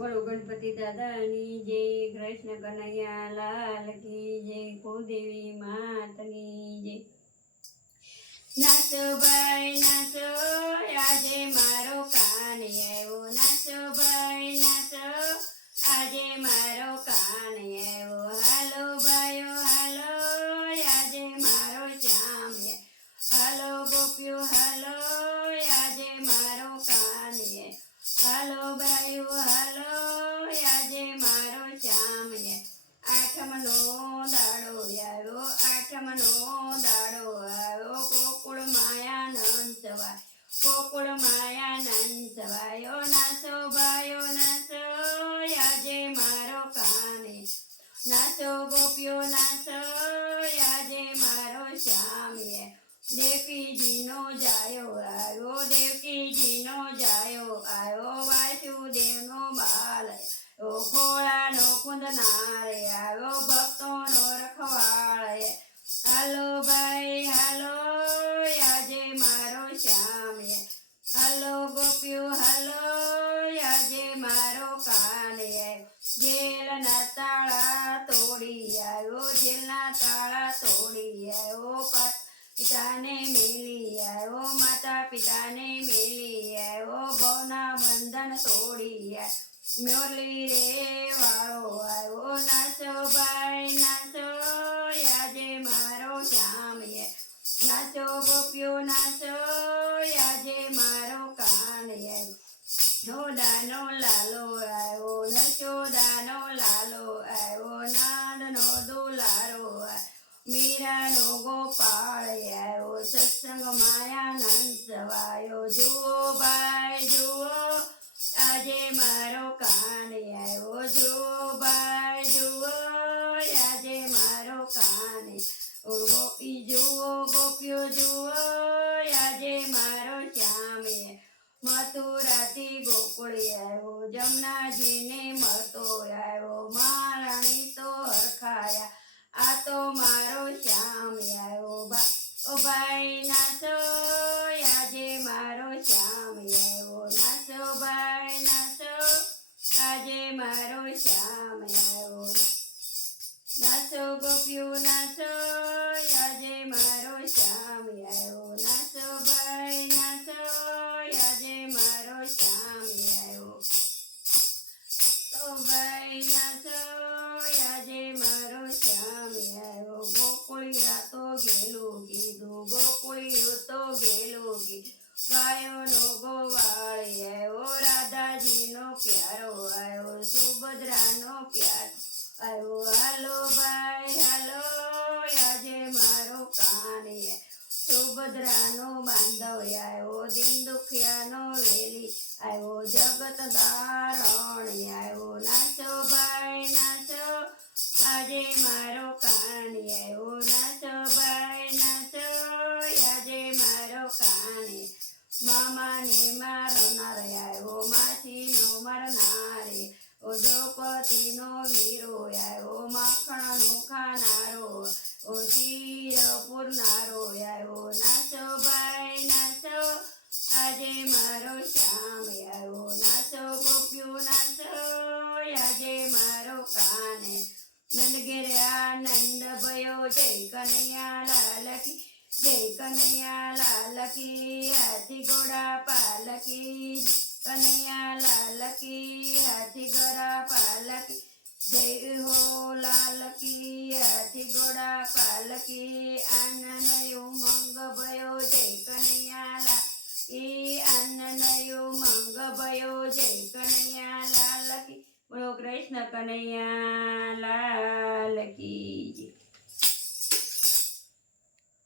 બોલો ગણપતિ દાદાની જય, કૃષ્ણ કનૈયા લાલ કી જય કુદેવી માતની જય. નાચો ભાઈ નાચો આજે મારો કાન આવ્યો. નાચો ભાઈ નાચો આજે મારો કાન આવ્યો. હાલો ભાઈઓ, હાલો, આજે મારો શ્યામ હાલો ગોપ્યો હાલો ગોકુળ માયાનંદ સવાયો નાચો ભાયો નાચો આજે મારો કાને. નાચો ગોપીઓ નાચો આજે મારો શ્યામ છે દેવકીજીનો જાયો આવ્યો, દેવકીજીનો જાયો આવ્યો, વાસુદેવનો બાલ ખોળાનો કુંદનાર જેલના તાળા તોડી આવ્યો, જેલના તાળા તોડી આવ્યો પિતાને મેલી આવ્યો માતા પિતાને મેલી આવ્યો, ભવના બંધન તોડી આવ્યો. મ્યોલી રે વાળો આવ્યો નાચો ભાઈ નાચો આજે મારો શ્યામ નાચો ગોપ્યો નાચો આજે મારો કાન આવ્યો નો લાલો આવ્યો નચો દાનો લાલો આવ્યો નાદનો દુલારો મીરાનો ગોપાળ આવ્યો સત્સંગ માયાનંદ સવાયો જુઓ ભાઈ જુઓ આજે મારો કાન આવ્યો જુઓ ભાઈ જુઓ આજે મારો કાન જુઓ ગોપીઓ, જુઓ મથુરાથી ગોકુળી આવ્યો, જમનાજીને મળતો આવ્યો મહારાણી તો હરખાયા, આ તો મારો શ્યામ આવ્યો ઓ ભાઈ નાચો આજે મારો શ્યામ આવ્યો નાચો ભાઈ નાચો આજે મારો શ્યામ આવ્યો નાચો ગોપીઓ નાચો ગાયોનો ગોવાળ આવ્યો રાધાજીનો પ્યારો આવ્યો, સુભદ્રાનો પ્યારો આવ્યો. હાલો ભાઈ, હાલો, આજે મારો કાન સુભદ્રાનો બાંધવ આવ્યો દિન દુખિયાનો વેલી આવ્યો જગત દારણ આવ્યો. નાચો ભાઈ, નાચો, આજે મારો મામાને મારો નર આવ્યો માસીનો મરનારે. ઓ દ્રૌપદીનો વીરો આવ્યો માખણનો ખાનારો. ઓ શીર પૂરનારો આવ્યો નાચો ભાઈ નાચો આજે મારો શ્યામ આવ્યો નાચો ગોપ્યો નાચો આજે મારો કાને. નંદ ઘેરે આનંદ ભયો જય કનૈયા લાલ કી. જય કનૈયા લાલ કી હાથી ઘોડા પાલકી. કનૈયા લાલ કી હાથી ઘોડા પાલકી. જય હો લાલ કી હાથી ઘોડા પાલકી. આનંદ ઉમંગ ભયો, જય કનૈયા લાલ કી આનંદ ઉમંગ ભયો, જય કનૈયા લાલ કી બોલો કૃષ્ણ કનૈયા લાલ કી